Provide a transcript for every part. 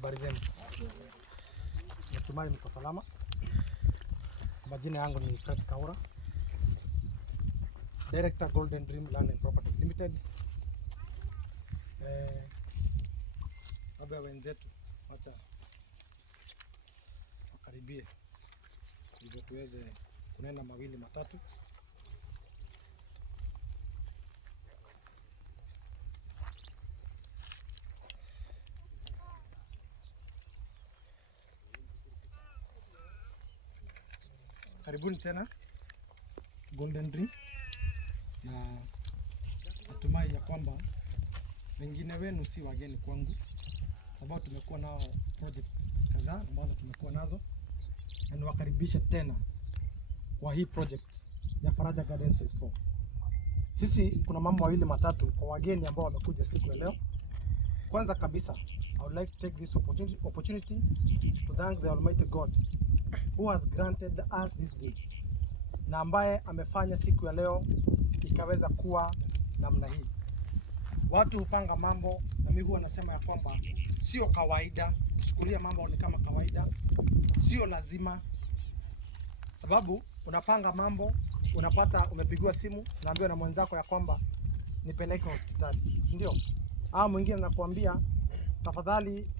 Habari zenu. Natumai mko salama. Majina yangu ni Fred Kaura, Director Golden Dream Land and Properties Limited. Labda wenzetu wacha wakaribie ili tuweze kunena mawili matatu. Karibuni tena Golden Dream, na natumai ya kwamba wengine wenu si wageni kwangu, sababu tumekuwa nao project kadhaa ambazo tumekuwa nazo, na niwakaribishe tena kwa hii project ya Faraja Gardens Phase 4. Sisi kuna mambo mawili matatu kwa wageni ambao wamekuja siku ya leo. Kwanza kabisa, I would like to take this opportunity to thank the Almighty God who has granted us this day, na ambaye amefanya siku ya leo ikaweza kuwa namna hii. Watu hupanga mambo, na mimi huwa nasema ya kwamba sio kawaida kuchukulia mambo ni kama kawaida, sio lazima. Sababu unapanga mambo, unapata umepigiwa simu, naambiwa na mwenzako ya kwamba nipeleke hospitali, ndio? Mwingine anakuambia tafadhali,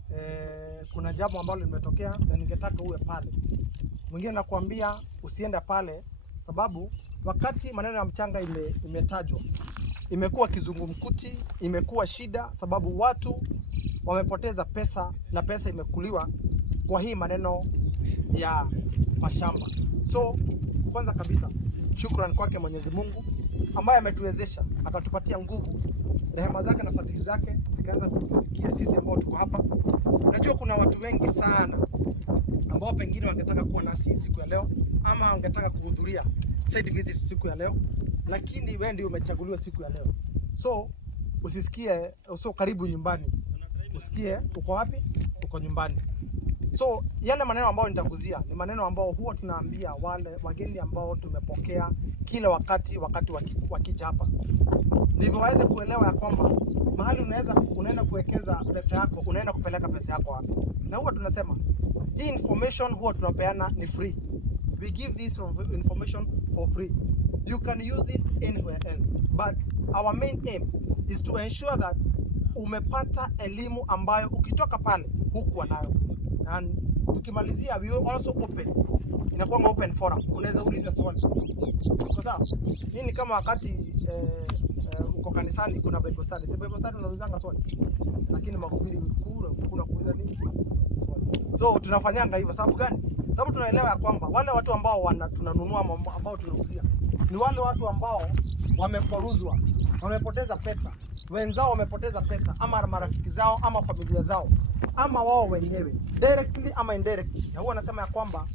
kuna jambo ambalo limetokea na ningetaka uwe pale. Mwingine anakuambia usiende pale, sababu wakati maneno ya mchanga imetajwa, imekuwa kizungumkuti, imekuwa shida, sababu watu wamepoteza pesa na pesa imekuliwa kwa hii maneno ya mashamba. So kwanza kabisa, shukrani kwake Mwenyezi Mungu ambaye ametuwezesha akatupatia nguvu, rehema zake na fadhili zake zikaanza kufikia sisi ambao tuko hapa. Najua kuna watu wengi sana ambao pengine wangetaka kuwa nasi siku ya leo, ama wangetaka kuhudhuria site visit siku ya leo, lakini wewe ndio umechaguliwa siku ya leo. So usisikie karibu nyumbani, usikie uko wapi? Uko nyumbani. So yale maneno ambayo nitaguzia ni maneno ambayo huwa tunaambia wale wageni ambao tumepokea kila wakati wakija hapa, ndivyo waweze kuelewa ya kwamba mahali unaenda kuwekeza pesa yako, unaenda kupeleka pesa yako wapi. Na huwa tunasema hii information huwa tunapeana ni free. We give this information for free. You can use it anywhere else, but our main aim is to ensure that umepata elimu ambayo ukitoka pale hukuwa nayo. And tukimalizia, we also open, inakuwa open forum, unaweza uliza swali. Kwa sababu hii ni kama wakati uko kanisani kuna Bible study. Sasa Bible study unaulizanga swali, lakini mahubiri kuna kuuliza nini? Swali. So tunafanyanga hivyo sababu gani? Sababu tunaelewa ya kwamba wale watu ambao tunanunua ambao tunauzia ni wale watu ambao wamekoruzwa, wamepoteza pesa, wenzao wamepoteza pesa, ama marafiki zao, ama familia zao, ama wao wenyewe directly ama indirectly. Na huwa nasema ya kwamba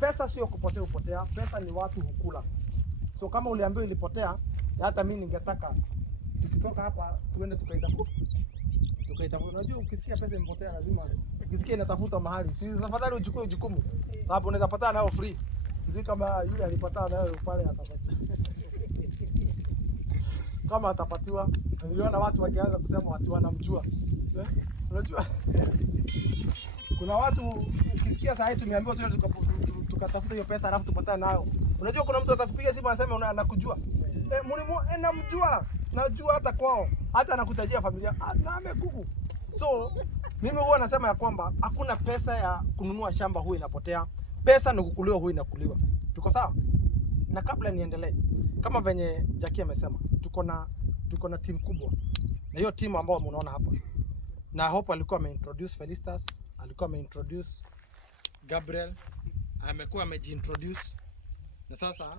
pesa sio kupotea, pesa ni watu hukula. So kama uliambiwa ilipotea, hata mimi ningetaka tukitoka hapa tuende tukaitafuta. Unajua ukisikia pesa imepotea lazima ukisikia inatafuta mahali, si tafadhali uchukue jukumu, sababu unaweza pata nayo free. Ndio kama yule alipata nayo pale atapata. Kama atapatiwa, niliona watu wakianza kusema watu wanamjua. Unajua kuna watu ukisikia saa hii tumeambiwa tu tukatafuta hiyo pesa alafu tupatane nayo. Unajua kuna mtu atakupiga simu anasema anakujua. Mlimo namjua. Najua hata kwao. Hata anakutajia familia. Na amekugu. So mimi huwa nasema ya kwamba hakuna pesa ya kununua shamba huwa inapotea. Pesa ni kukuliwa huwa inakuliwa. Tuko sawa? Na kabla niendelee, kama venye Jackie amesema, tuko na timu kubwa. Na hiyo timu ambao mnaona hapa, na hope alikuwa ameintroduce Felistas, alikuwa ameintroduce Gabriel, amekuwa amejiintroduce, na sasa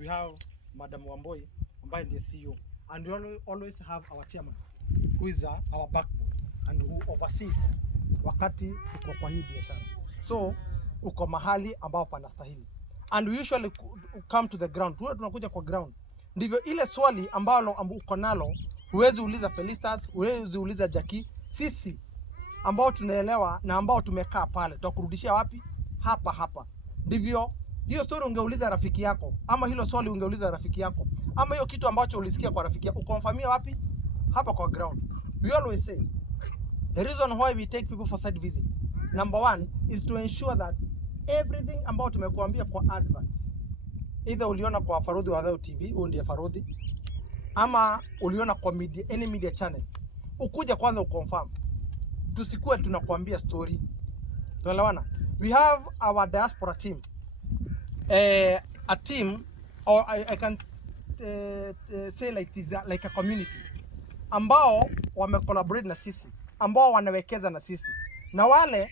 we have Madam Wamboi ambaye ndiye CEO, and we always have our chairman who is our backbone and who oversees wakati tuko kwa hii biashara. So uko mahali ambao panastahili, and we usually come to the ground. Tunakuja kwa ground, ndivyo ile swali ambalo uko nalo huwezi uliza Felistas, huwezi uliza Jackie. Sisi ambao tunaelewa na ambao tumekaa pale tutakurudishia wapi? Hapa. Ndivyo hiyo story ungeuliza rafiki yako, ama hilo swali ungeuliza rafiki yako, ama hiyo kitu ambacho ulisikia kwa rafiki yako ukonfamia wapi? Hapa kwa ground. We always say The reason why we take people for site visit, number one, is to ensure that everything ambao tumekuambia kwa advert, either uliona kwa Farodhi wa Dhao TV, huo ndiye Farodhi, ama uliona kwa media, any media channel, ukuja kwanza uconfirm. Tusikue tunakuambia story. Tunaelewana? We have our diaspora team. A team, or I can say like a community, ambao wamecollaborate na sisi, ambao wanawekeza na sisi. Na wale,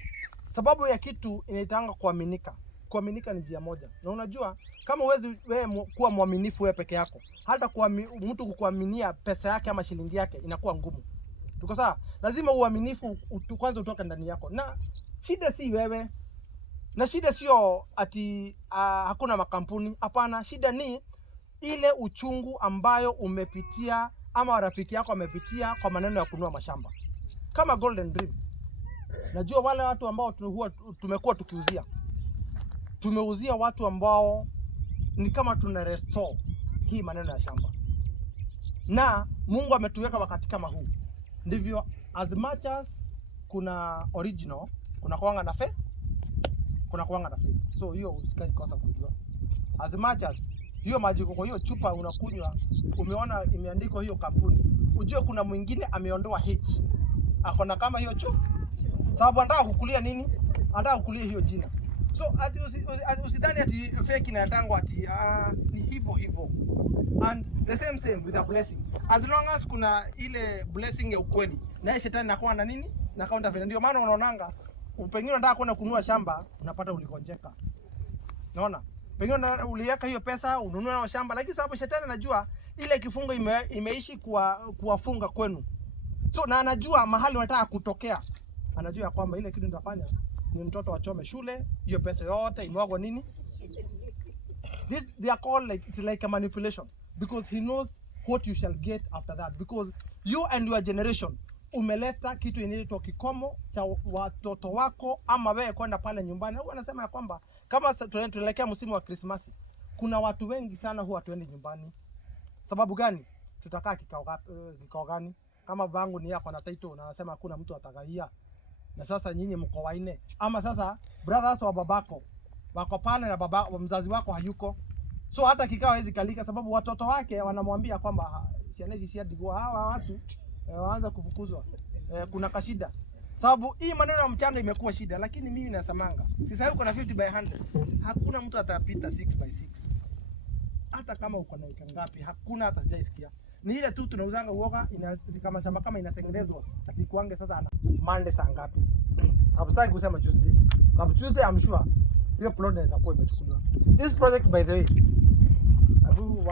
sababu ya kitu inaitanga kuaminika. Kuaminika ni njia moja. Na unajua, kama huwezi wewe kuwa mwaminifu wewe peke yako, hata kwa mtu kukuaminia pesa yake ama shilingi yake inakuwa ngumu. Tuko sawa? Lazima uaminifu kwanza utoke ndani yako. Na shida si wewe. Na shida sio ati hakuna makampuni. Hapana, shida ni ile uchungu ambayo umepitia ama rafiki yako amepitia kwa maneno ya kununua mashamba. Kama Golden Dream. Najua wale watu ambao tumekuwa tukiuzia. Tumeuzia watu ambao ni kama tuna restore hii maneno ya shamba. Na Mungu ametuweka wakati kama huu. Ndivyo as much as kuna original, kuna kuanga na fake, kuna kuanga na fake. So hiyo usikae kosa kujua. As much as hiyo maji kwa hiyo chupa unakunywa, umeona imeandikwa hiyo kampuni, ujue kuna mwingine ameondoa H. Akona kama hiyo chupa. Sababu anataka kukulia nini? Anataka kukulia hiyo jina. So usidhani ati fake inatango ati ni hivyo. And the same with a blessing. As long as kuna ile blessing ya ukweli, na shetani anakuwa na nini? Na counterfeit. Ndio maana unaonanga pengine unataka kwenda kununua shamba, unapata ulikonjeka. Unaona? Pengine uliweka hiyo pesa ununue na shamba, lakini sababu shetani anajua ile kifungo imeishi kuwafunga kwenu. So na anajua mahali unataka kutokea. Anajua kwamba ile kitu nitafanya ni mtoto achome shule, hiyo pesa yote imwagwa nini? They are called like, it's like a manipulation, because he knows what you shall get after that, because you and your generation umeleta kitu inaitwa kikomo cha watoto wako ama wewe kwenda pale nyumbani. Huwa anasema ya kwamba kama tunaelekea msimu wa Krismasi, kuna watu wengi sana huwa tuende nyumbani. Sababu gani? Tutakaa kikao gani? Kama vangu ni yako na title na anasema hakuna mtu atagaia. Na sasa nyinyi mko waine, ama sasa brothers wa babako wako pale na baba wa mzazi wako hayuko. So hata kikao hawezi kalika, sababu watoto wake wanamwambia kwamba sianezi siadigwa hawa watu waanza kufukuzwa. Kuna kashida. Sababu hii maneno ya mchanga imekuwa shida, lakini mimi nasamanga. Sasa uko na 50 by 100. Hakuna mtu atapita 6 by 6. Hata kama uko na eka ngapi, hakuna hata sijaisikia. Ni ile tu tunauzanga uoga kama shamba kama inatengenezwa. Lakini kuange sasa ana Monday saa ngapi? Habastaki kusema Tuesday. Sababu Tuesday I'm sure hiyo plot inaweza kuwa imechukuliwa. This project by the way,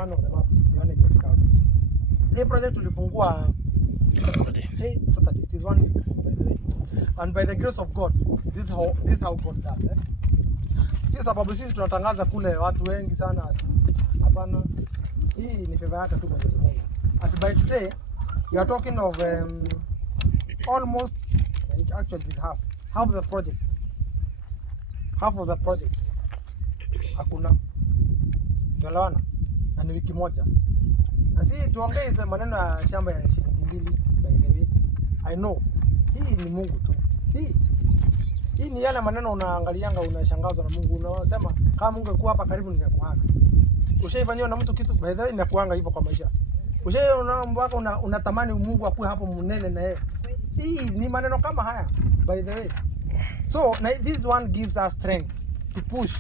one of the maps yone imefika hapo. Hii project tulifungua Saturday. Saturday. It is one week, by the way. And by the grace of God, this is how God does. Si sababu sisi tunatangaza kule watu wengi sana. Hapana. Hii ni favor yake tu Mwenyezi Mungu. And by today, we are talking of almost, actually it is half of the project. Half of the project. Hakuna. Tuelewana? Na ni wiki moja. Na si tuongee maneno ya shamba ya shilingi 2 by the way. I know. Hii ni Mungu tu. Hii ni yale maneno unaangalianga unashangazwa na Mungu. Unasema kama Mungu angekuwa hapa karibu ningekuaga. Ushaifanywa na mtu kitu by the way inakuanga hivyo kwa maisha. Ushaona mpaka unatamani Mungu akue hapo mnene na yeye. Hii ni maneno kama haya by the way. So this one gives us strength to push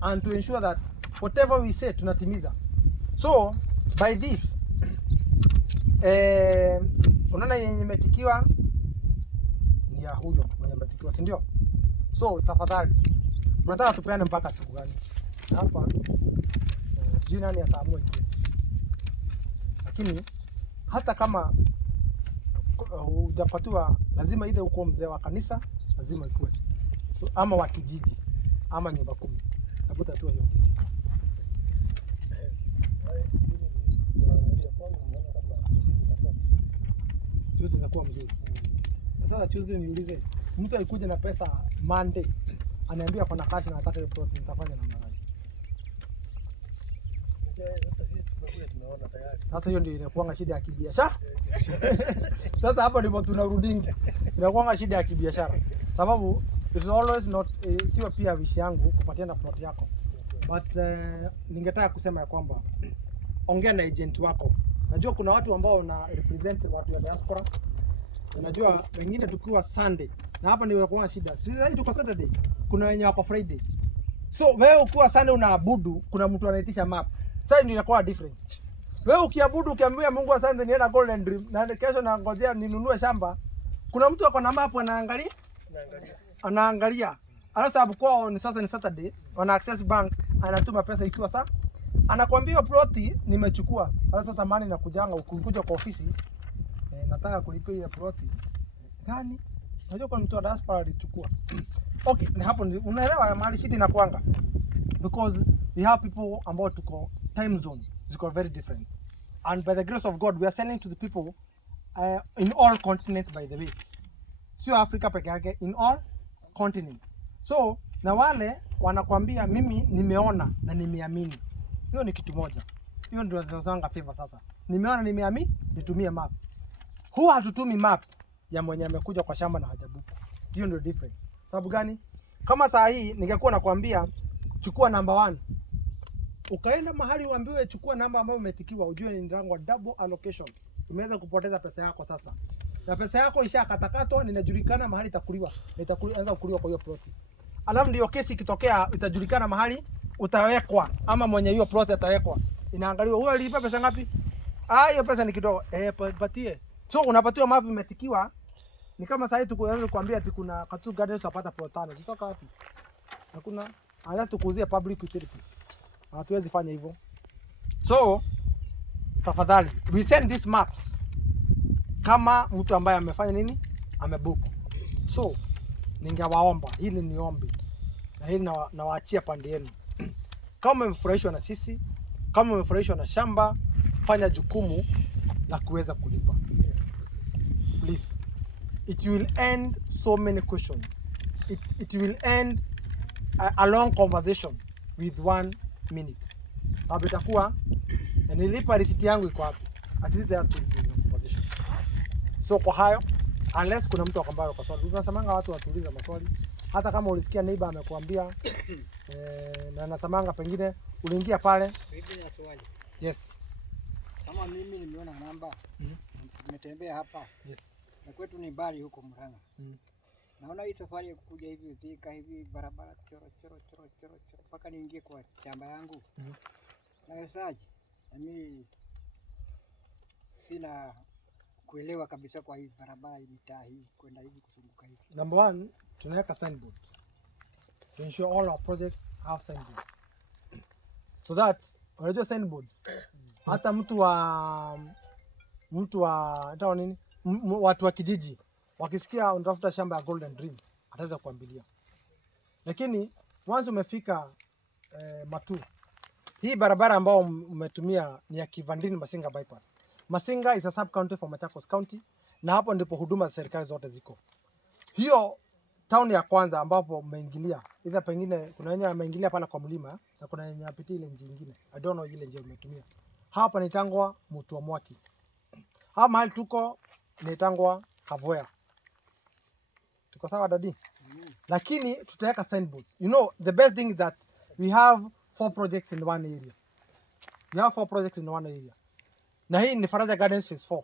and to ensure that whatever we say tunatimiza. So by this unaona yenye imetikiwa ni ya huyo mwenye imetikiwa, si ndio? So tafadhali tunataka tupeane mpaka siku gani? Hapa sijui nani ataamua hivi. Lakini hata kama hujapatiwa, lazima ile uko mzee wa kanisa lazima ikue. So ama wa kijiji ama nyumba 10. Nabuta tu hiyo. Tuesday itakuwa mzuri. Sasa Tuesday niulize, mtu alikuja na pesa Monday, aniambia kuna kazi na nataka hiyo plot, nitafanya namna gani? Sasa sisi tumekuja tunaona tayari. Sasa hiyo ndio inakuanga shida ya kibiashara. Sasa hapo ndipo tunarudingi. Inakuwa shida ya kibiashara. Sababu it's always not sio pia wishi yangu kupatiana plot yako. But ningetaka kusema ya kwamba ongea na agent wako. Najua kuna watu ambao wana represent watu wa diaspora. Unajua wengine tukiwa Sunday na hapa ndio kuna shida. Sisi hivi tuko Saturday. Kuna wenye wako Friday. So wewe ukiwa Sunday unaabudu, kuna mtu anaitisha map. Sasa ndio inakuwa different. Wewe ukiabudu ukiambia Mungu asante nienda Golden Dream na kesho naangojea ninunue shamba. Kuna mtu ako na map anaangalia. Sababu kwao ni sasa ni Saturday, wana access bank, anatuma pesa ikiwa saa. Anakuambia ploti nimechukua. Sasa mani na kujanga ukikuja kwa ofisi nataka kulipia ile ploti. Gani? Unajua kwa mtu wa diaspora alichukua. Okay, ni hapo unaelewa mahali shida inakuanga. Because we have people ambao tuko time zone ziko very different. And by the grace of God we are selling to the people in all continents by the way. Sio Africa peke yake, in all continents. So na wale wanakuambia mimi nimeona na nimeamini. Hiyo ni kitu moja. Hiyo ndio tunasanga favor sasa. Nimeona nimeamini, nitumie map. Huwa hatutumi map ya mwenye amekuja kwa shamba na hajabuku. Hiyo ndio different. Sababu gani? Kama saa hii ningekuwa nakwambia chukua number 1. Ukaenda mahali uambiwe chukua namba ambayo umetikiwa, ujue ni ndango double allocation. Umeweza kupoteza pesa yako sasa. Na pesa yako ishakatakatwa, ninajulikana mahali itakuliwa. Itaanza kukuliwa kwa hiyo plot. Alafu ndio kesi ikitokea itajulikana mahali utawekwa ama mwenye hiyo plot atawekwa. Inaangaliwa huyo alipa pesa ngapi? Hiyo pesa ni kidogo. Patie. So unapatiwa map imetikiwa. Ni kama sasa hivi tukuanza kuambia ati kuna Katu Gardens utapata plot 5. Zitoka wapi? Hakuna. Anataka tukuuzie public utility. Hatuwezi fanya hivyo. So tafadhali we send these maps kama mtu ambaye amefanya nini? Amebook. So ningewaomba, hili ni ombi. Na hili nawaachia pande yenu. Kama mmefurahishwa na sisi, kama mmefurahishwa na shamba, fanya jukumu la kuweza kulipa. Please. It will end so many questions. It will end a long conversation with 1 minute. Sababu itakuwa nilipa receipt yangu iko wapi? At least there to be conversation. So kwa hayo, unless kuna mtu akwambia kwa swali. Tunasemanga watu watuuliza maswali. Hata kama ulisikia neighbor amekuambia na nasemanga pengine uliingia pale. Bibi na swali. Yes. Kama mimi nimeona namba, nimetembea hapa. Yes. Na kwetu ni bali huko Murang'a. Naona hii safari ya kuja hivi Thika hivi barabara choro mpaka niingie kwa shamba yangu. Nawezaje? Mimi sina kuelewa kabisa kwa hii barabara hii mitaa hii kwenda hivi kuzunguka hivi. Number 1, tunaweka signboard. To ensure all our projects have signboard. So that unajua signboard. Hata mtu wa hata nini? Watu wa kijiji wakisikia unatafuta shamba ya Golden Dream ataweza kuambilia. Lakini once umefika Matu, hii barabara ambao umetumia ni ya Kivandini Masinga bypass. Masinga is a sub county for Machakos County na hapo ndipo huduma za serikali zote ziko. Hiyo town ya kwanza ambapo umeingilia, either pengine kuna wenye wameingilia pala kwa mlima na kuna wenye wapitia ile njia nyingine. I don't know ile njia umetumia. Hapa nitangwa mtu wa Mwaki. Hapa mahali tuko nitangwa Kavoya. Tuko sawa dadi? Lakini tutaweka signboards. You know the best thing is that we have 4 projects in one area. We have 4 projects in one area. Na hii ni Faraja Gardens phase 4.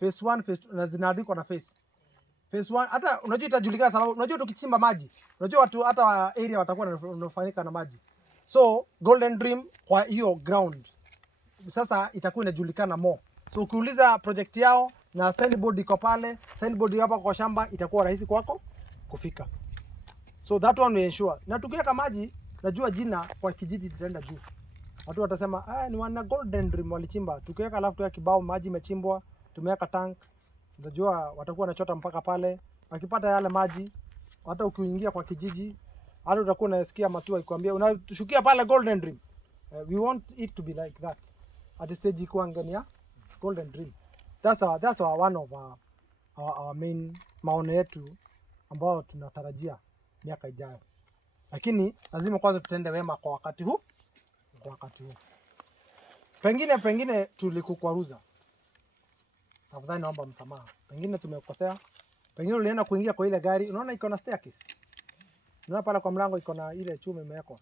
Phase 1, phase 2 na zinaandikwa na phase. Phase 1 hata unajua itajulikana sababu unajua tukichimba maji. Unajua watu hata area watakuwa wanafanika na maji. So Golden Dream kwa hiyo ground sasa itakuwa inajulikana more. So ukiuliza project yao na signboard iko pale, signboard hapa kwa shamba itakuwa rahisi kwako kufika. So that one we ensure. Na tukiweka maji, najua jina kwa kijiji litaenda juu. Watu watasema, ni wana Golden Dream walichimba. Tukiweka alafu tuweka kibao maji imechimbwa, tumeweka tank. Unajua watakuwa wanachota mpaka pale. Wakipata yale maji, hata ukiingia kwa kijiji, hata utakuwa unasikia Matua ikwambia unashukia pale Golden Dream. We want it to be like that. At the stage iko angania Golden Dream. That's one of our main maono yetu ambao tunatarajia miaka ijayo. Lakini lazima kwanza tutende wema kwa wakati huu. Pengine tulikukwaruza. tafadhali naomba msamaha. Pengine tumekosea. Pengine ulienda kuingia kwa ile gari, unaona iko na staircase. Unaona pale kwa mlango iko na ile chuma imewekwa.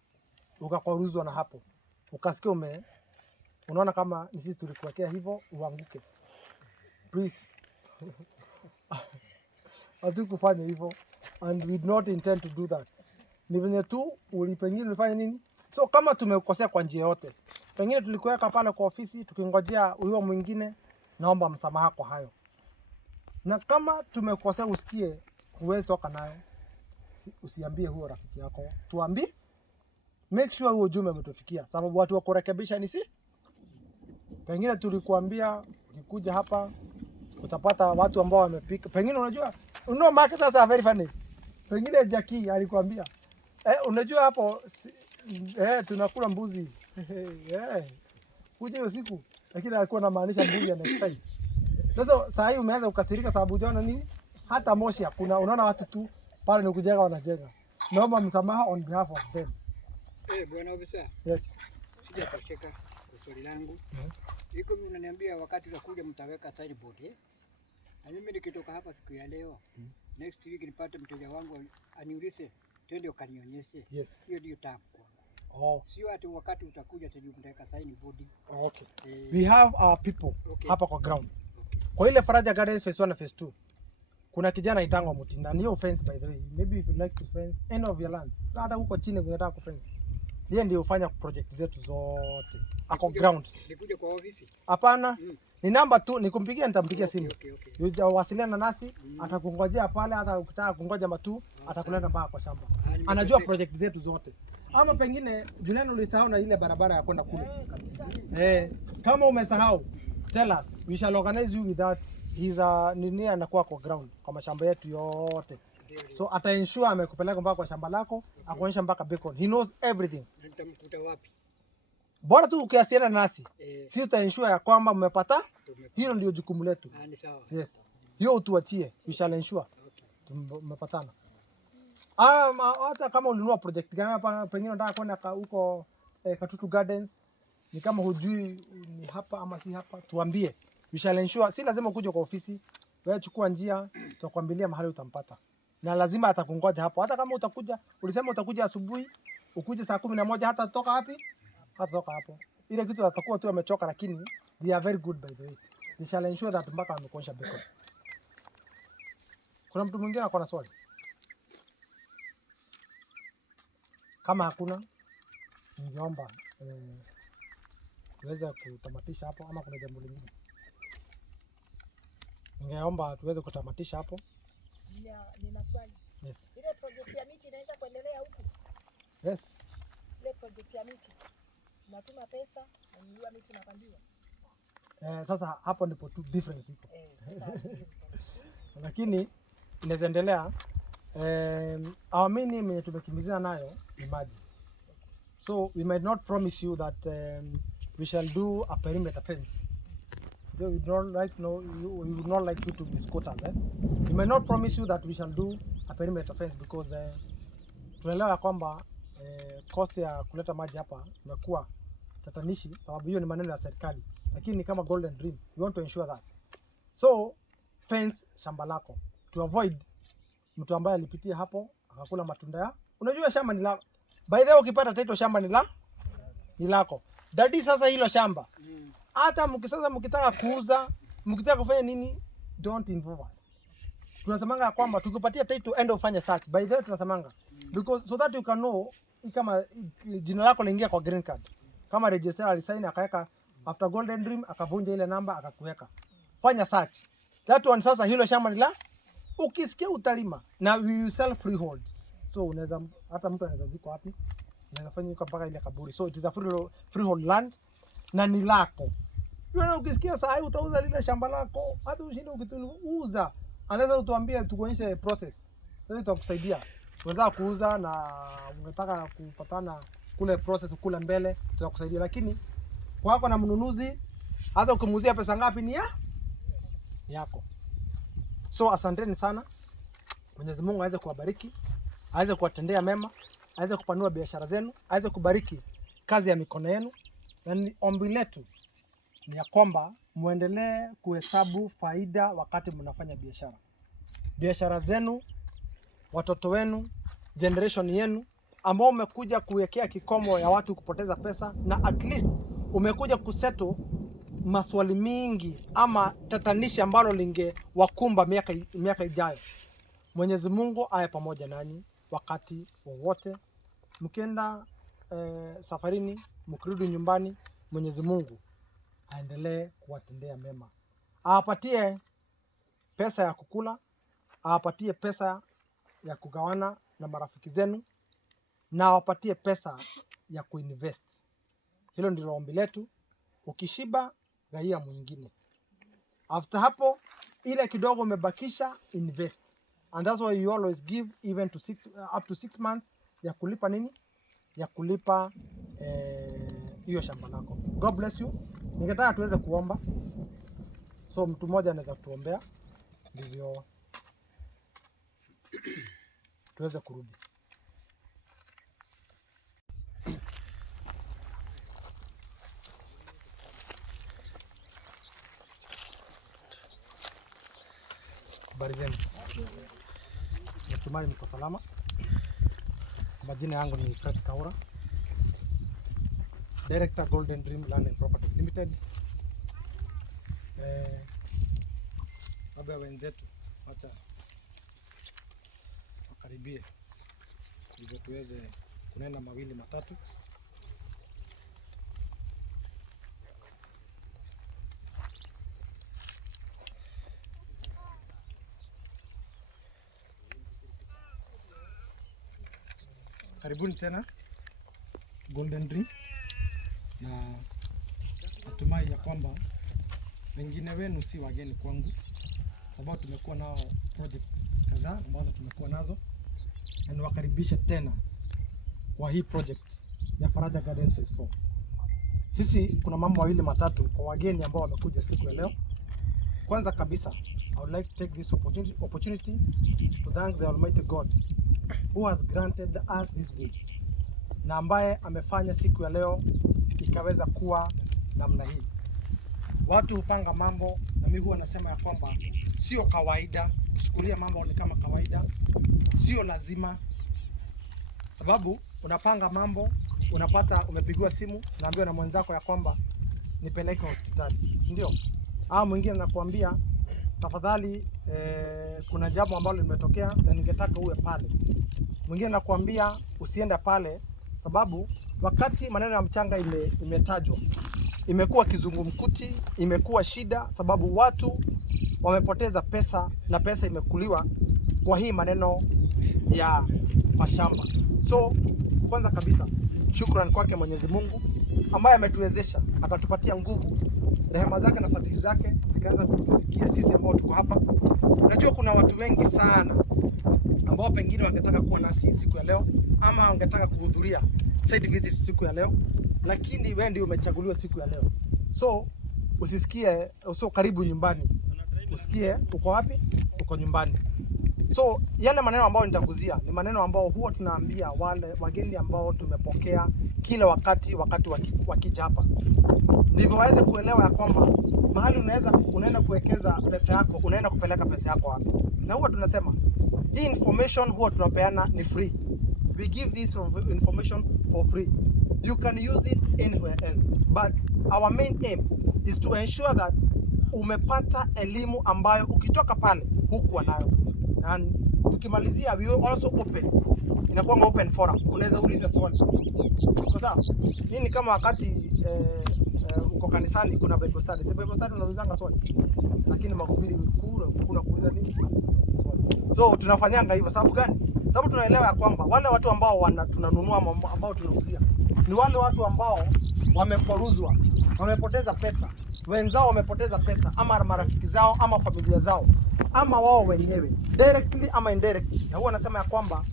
Ukakwaruzwa na hapo. Ukasikia unaona kama sisi tulikuwekea hivyo uanguke. Please. Hatukufanya hivyo and we did not intend to do that. Ni venye tu pengine ulifanya nini? So kama tumekosea kwa njia yote, pengine tulikuweka pale kwa ofisi tukingojea huyo mwingine, naomba msamaha kwa hayo. Na kama tumekosea usikie, huwezi toka nayo. Usiambie huyo rafiki yako. Tuambie. Make sure huo ujumbe umetufikia. Sababu watu wa kurekebisha ni si. Pengine tulikuambia ukikuja hapa utapata watu ambao wamepika. Pengine unajua, marketers are very funny. Pengine Jackie alikwambia, unajua hapo tunakula mbuzi. Kuja hiyo siku, lakini alikuwa anamaanisha mbuzi ya next time. Sasa saa hii umeanza kukasirika sababu unaona nini? Hata moshi hakuna. Unaona watu tu pale ni kujenga wanajenga. Naomba msamaha on behalf of them. Bwana ofisa. Yes. Sijatosheka kwa swali langu. Iko mimi unaniambia wakati utakuja mtaweka signboard Na mimi nikitoka hapa siku ya leo, next week nipate mteja wangu aniulize twende ukanionyeshe. Yes. Hiyo ndio tabu kwangu. Oh. Sio ati wakati utakuja tujue mtaweka signboard. Okay. We have our people hapa kwa ground. Kwa ile Faraja Gardens phase 1 na phase 2. Kuna kijana itangwa Mutinda. Ni offense by the way. Maybe if you like to fence end of your land. Hata huko chini unataka kufence. Yeye ndio ufanya project zetu zote. Ako ground. Nikuja kwa ofisi? Hapana. Ni namba tu, nikumpigia nitampigia simu. Okay. Wasiliana nasi, atakungojea pale, hata ukitaka kungoja matu, atakuleta mpaka kwa shamba. Anajua project zetu zote. Ama pengine Julian ulisahau na ile barabara ya kwenda kule. Kama umesahau, tell us. We shall organize you with that. He's nini anakuwa kwa ground kwa mashamba yetu yote. So ata ensure amekupeleka mpaka kwa shamba lako, akuonyesha mpaka beacon. He knows everything. Nitamkuta wapi? Bora tu ukiasiana nasi, sisi tuta ensure ya kwamba mmepata. Hilo ndio jukumu letu. Ni sawa. Yes. Hiyo utuachie, we shall ensure. Mmepatana. Hata kama ulinunua project gani hapa, pengine unataka kwenda huko Katutu Gardens, ni kama hujui ni hapa ama si hapa, tuambie. We shall ensure, si lazima ukuje kwa ofisi, wewe chukua njia, tutakwambilia mahali utampata. Na lazima atakungoja hapo. Hata kama utakuja, ulisema utakuja asubuhi, ukuje saa 11 hata toka wapi? Hata toka hapo. Ile kitu atakuwa tu amechoka, lakini they are very good by the way. We shall ensure that mpaka amekuonyesha beacon. Kuna mtu mwingine ako na swali? Kama hakuna, ningeomba tuweze kutamatisha hapo, ama kuna jambo lingine? Ningeomba tuweze kutamatisha hapo. Nina swali. Yes. Ile project ya miti inaweza kuendelea huku? Yes. Ile project ya miti natuma pesa na nunua miti napandiwa. Sasa hapo ndipo tu difference iko. Sasa lakini inaweza endelea. Our main aim yenye tumekimbizana nayo ni maji. So we might not promise you that we shall do a perimeter fence. We would not like you to be squatters. We might not promise you that we shall do a perimeter fence because tunaelewa kwamba cost ya kuleta maji hapa imekuwa tatanishi, sababu hiyo ni maneno ya serikali. Lakini kama golden dream, we want to ensure that. So fence shamba lako to avoid mtu ambaye alipitia hapo akakula matunda ya. Unajua shamba ni lako. By the way, ukipata title shamba ni lako. Dadi sasa hilo shamba. Hata mkitaka kuuza, mkitaka kufanya nini, don't involve us. Tunasemanga kwamba tukipatia title end ufanye search. By the way tunasemanga because so that you can know kama jina lako liingia kwa green card. Kama registrar alisign akaweka after golden dream akavunja ile namba akakuweka. Fanya search. That one sasa hilo shamba ni la. Ukisikia utalima na we sell freehold. So unaweza hata mtu anaweza ziko wapi? Unaweza fanya yuko mpaka ile kaburi. So it is a freehold land na ni lako. Yule ukisikia saa hii utauza lile shamba lako, hata ushinde ukituuza, anaweza utuambie tukuonyeshe process. Sasa tutakusaidia. Unataka kuuza na unataka kupatana kule process kule mbele, tutakusaidia. Lakini kwako na mnunuzi, hata ukimuuzia pesa ngapi ni yako. So asanteni sana. Mwenyezi Mungu aweze kuwabariki, aweze kuwatendea mema, aweze kupanua biashara zenu, aweze kubariki kazi ya mikono yenu. Na ombi letu ni ya kwamba muendelee kuhesabu faida wakati mnafanya biashara. Biashara zenu, watoto wenu, generation yenu ambao umekuja kuwekea kikomo ya watu kupoteza pesa, na at least umekuja kuseto maswali mingi ama tatanishi ambalo lingewakumba miaka ijayo. Mwenyezi Mungu awe pamoja nanyi wakati wowote. Mkienda safarini, mkirudi nyumbani, Mwenyezi Mungu aendelee kuwatendea mema. Awapatie pesa ya kukula, awapatie pesa ya kugawana na marafiki zenu, na awapatie pesa ya kuinvest. Hilo ndilo ombi letu. Ukishiba gaia mwingine. After hapo ile kidogo umebakisha invest. And that's why you always give even to up to 6 months ya kulipa nini? Ya kulipa hiyo shamba lako. God bless you. Ningetaka tuweze kuomba. So mtu mmoja anaweza kutuombea ndivyo tuweze kurudi. Habari zenu. Natumai mko salama. Majina yangu ni Fred Kaura, Director Golden Dream Land and Properties Limited. Baba wenzetu acha wakaribie hivyo tuweze kunena mawili matatu. Karibuni tena Golden Dream, na natumai ya kwamba wengine wenu si wageni kwangu, sababu tumekuwa nao project kadhaa ambazo tumekuwa nazo, na niwakaribishe tena kwa hii project ya Faraja Gardens Phase 4. Sisi kuna mambo mawili matatu kwa wageni ambao wamekuja siku ya leo. Kwanza kabisa, I would like to take this opportunity to thank the Almighty God who has granted us this day, na ambaye amefanya siku ya leo ikaweza kuwa namna hii. Watu hupanga mambo, na mimi huwa nasema ya kwamba sio kawaida kuchukulia mambo ni kama kawaida, sio lazima. Sababu unapanga mambo, unapata umepigiwa simu, naambiwa na mwenzako ya kwamba nipeleke hospitali, ndio? Mwingine anakuambia tafadhali kuna jambo ambalo limetokea na ningetaka uwe pale. Mwingine anakuambia usiende pale, sababu wakati maneno ya mchanga imetajwa, imekuwa kizungumkuti, imekuwa shida, sababu watu wamepoteza pesa na pesa imekuliwa kwa hii maneno ya mashamba. So kwanza kabisa shukrani kwake Mwenyezi Mungu ambaye ametuwezesha, akatupatia nguvu, rehema zake na fadhili zake zikaanza kutufikia sisi ambao tuko hapa. Najua kuna watu wengi sana ambao pengine wangetaka kuwa nasi siku ya leo ama wangetaka kuhudhuria site visit siku ya leo, lakini wewe ndio umechaguliwa siku ya leo. So usisikie usio karibu nyumbani, usikie uko wapi? Uko nyumbani. So yale maneno ambayo nitaguzia ni maneno ambayo huwa tunaambia wale wageni ambao tumepokea kila wakati wakija hapa, ndivyo waweze kuelewa ya kwamba mahali unaenda kuwekeza pesa yako, unaenda kupeleka pesa yako wapi. Na huwa tunasema hii information huwa tunapeana ni free. We give this information for free. You can use it anywhere else, but our main aim is to ensure that umepata elimu ambayo ukitoka pale hukuwa nayo. And tukimalizia, we will also inakuwa open forum. Unaweza uliza swali. Kwa sababu nini, kama wakati uko kanisani kuna Bible study. Bible study unaulizanga swali. Lakini mahubiri kuna kuuliza nini? Swali. So tunafanyanga hivyo sababu gani? Sababu tunaelewa ya kwamba wale watu ambao tunanunua ambao tunauzia ni wale watu ambao wamekoruzwa, wamepoteza pesa, wenzao wamepoteza pesa, ama marafiki zao, ama familia zao, ama wao wenyewe directly ama indirectly. Na huwa nasema ya kwamba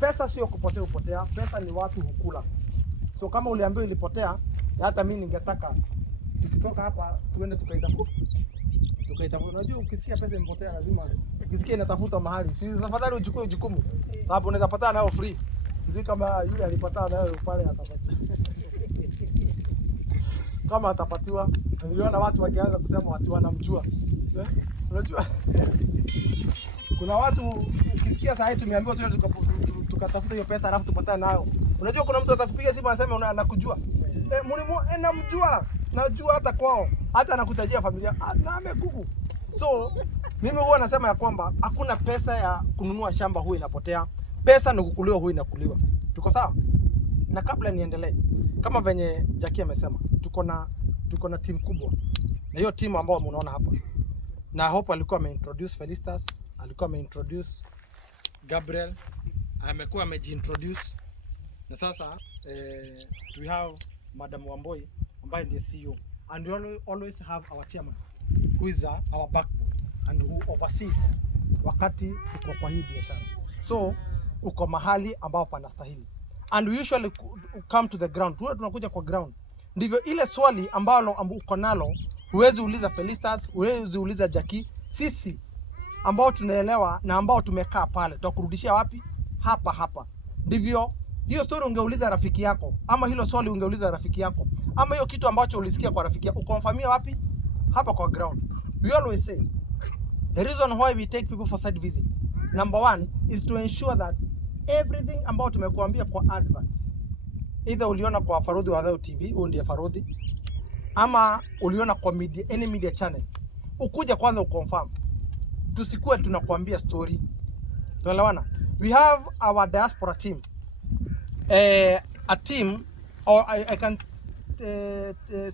pesa sio kupotea, pesa ni watu hukula. So kama uliambiwa ilipotea, hata mimi ningetaka tukitoka hapa tuende tukaitafuta. Unajua ukisikia pesa imepotea lazima ukisikia inatafuta mahali, si tafadhali uchukue jukumu, sababu unaweza pata nayo free. Ndio kama yule alipata nayo pale atapata. kama atapatiwa. Niliona watu wakianza kusema watu wanamjua. Unajua? Kuna watu ukisikia saa hii tumeambiwa tukatafuta hiyo pesa alafu tupatane nayo. Unajua kuna mtu atakupiga simu anasema anakujua. Namjua. Najua hata kwao. Hata anakutajia familia. Na amekuku. So mimi huwa nasema ya kwamba hakuna pesa ya kununua shamba huwa inapotea. Pesa ni kukuliwa huwa inakuliwa. Tuko sawa? Na kabla niendelee, kama venye Jackie amesema, tuko na timu kubwa. Na hiyo timu ambayo mnaona hapa. Na hope alikuwa ameintroduce Felistas, alikuwa ameintroduce Gabriel, amekuwa amejintroduce. Na sasa we have Madam Wamboi ambaye ndiye CEO, and we always have our chairman who is our backbone and who oversees wakati tuko kwa hii biashara. So uko mahali ambao panastahili. And we usually come to the ground. Tunakuja kwa ground. Ndivyo ile swali ambalo uko nalo huwezi uliza Felistas, huwezi uliza Jackie. Sisi ambao tunaelewa na ambao tumekaa pale tutakurudishia wapi? Hapa. Ndivyo hiyo story ungeuliza rafiki yako, ama hilo swali ungeuliza rafiki yako, ama hiyo kitu ambacho ulisikia kwa rafiki yako ukonfirmia wapi? Hapa kwa ground. We always say the reason why we take people for site visit, number one is to ensure that everything ambao tumekuambia kwa adverts, either uliona kwa Farudhi wa Dhao TV, huyo ndiye Farudhi, ama uliona kwa media, any media channel, ukuja kwanza uconfirm. Tusikue tunakuambia story. Tunaelewana? We have our diaspora team, a team, or I can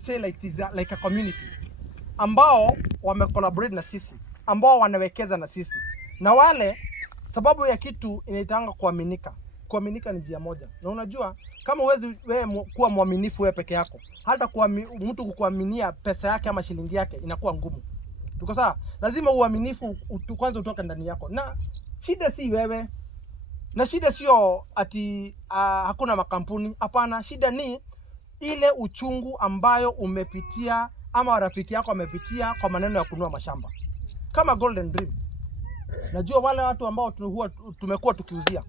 say like a community ambao wamecollaborate na sisi, ambao wanawekeza na sisi, na wale sababu ya kitu inaitanga kuaminika. Kuaminika ni njia moja. Na unajua kama huwezi wewe kuwa mwaminifu wewe peke yako, hata kwa mtu kukuaminia pesa yake ama shilingi yake inakuwa ngumu. Tuko sawa? Lazima uaminifu kwanza utoke ndani yako. Na shida si wewe. Na shida sio ati hakuna makampuni. Hapana, shida ni ile uchungu ambayo umepitia ama rafiki yako amepitia kwa maneno ya kununua mashamba. Kama Golden Dream. Najua wale watu ambao tumekuwa tukiuzia.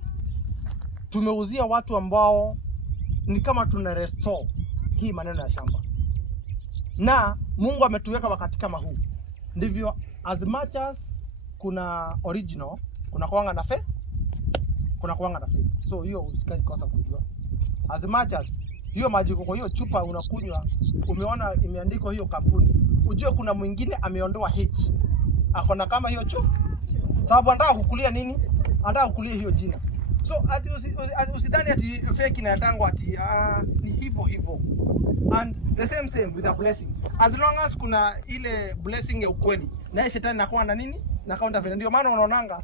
Tumeuzia watu ambao ni kama tuna restore hii maneno ya shamba. Na Mungu ametuweka wakati kama huu. Ndivyo as much as kuna original, kuna kuanga na fake, kuna kuanga na fake. So hiyo usikae kosa kujua. As much as hiyo maji kwa hiyo chupa unakunywa, umeona imeandikwa hiyo kampuni, ujue kuna mwingine ameondoa H. Akona kama hiyo chupa. Sababu anataka kukulia nini? Anataka kukulia hiyo jina. So usidhani ati fake inatango ati ni hivyo. And the same with a blessing. As long as kuna ile blessing ya ukweli, na shetani anakuwa na nini? Na counter vile. Ndio maana unaonanga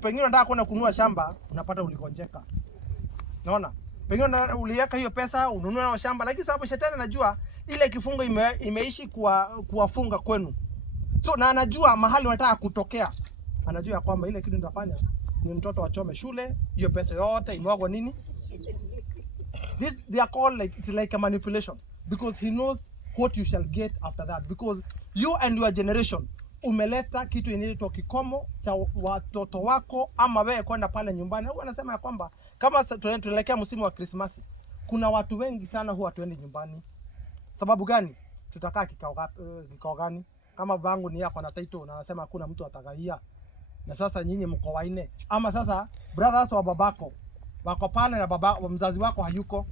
pengine unataka kwenda kununua shamba, unapata ulikonjeka. Unaona? Pengine uliweka hiyo pesa ununue shamba, lakini sababu shetani anajua ile kifungo imeishi kuwafunga kwenu. So na anajua mahali unataka kutokea. Anajua kwamba ile kitu nitafanya ni mtoto wachome shule, hiyo pesa yote imwagwa nini? They are called it's like a manipulation, because he knows what you shall get after that, because you and your generation umeleta kitu inaitwa kikomo cha watoto wako ama wewe kwenda pale nyumbani. Huwa anasema ya kwamba kama tunaelekea msimu wa Krismasi, kuna watu wengi sana huwa tuende nyumbani. Sababu gani? Tutakaa kikao gani? Kama vangu ni yako na title na anasema hakuna mtu atagaia. Na sasa nyinyi mko waine, ama sasa brothers wa babako wako pale na baba mzazi wako hayuko.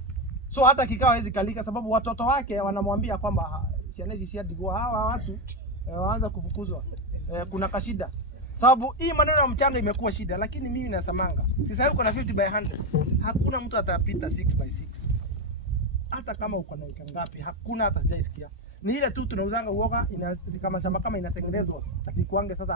So hata kikao hawezi kalika, sababu watoto wake wanamwambia kwamba sianezi siadigwa hawa watu waanza kufukuzwa. Kuna kashida. Sababu hii maneno ya mchanga imekuwa shida, lakini mimi nasamanga. Sasa uko na 50 by 100. Hakuna mtu atapita 6 by 6. Hata kama uko na eka ngapi, hakuna hata sijaisikia. Ni ile tu tunauzanga uoga kama shamba kama inatengenezwa, lakini kuange sasa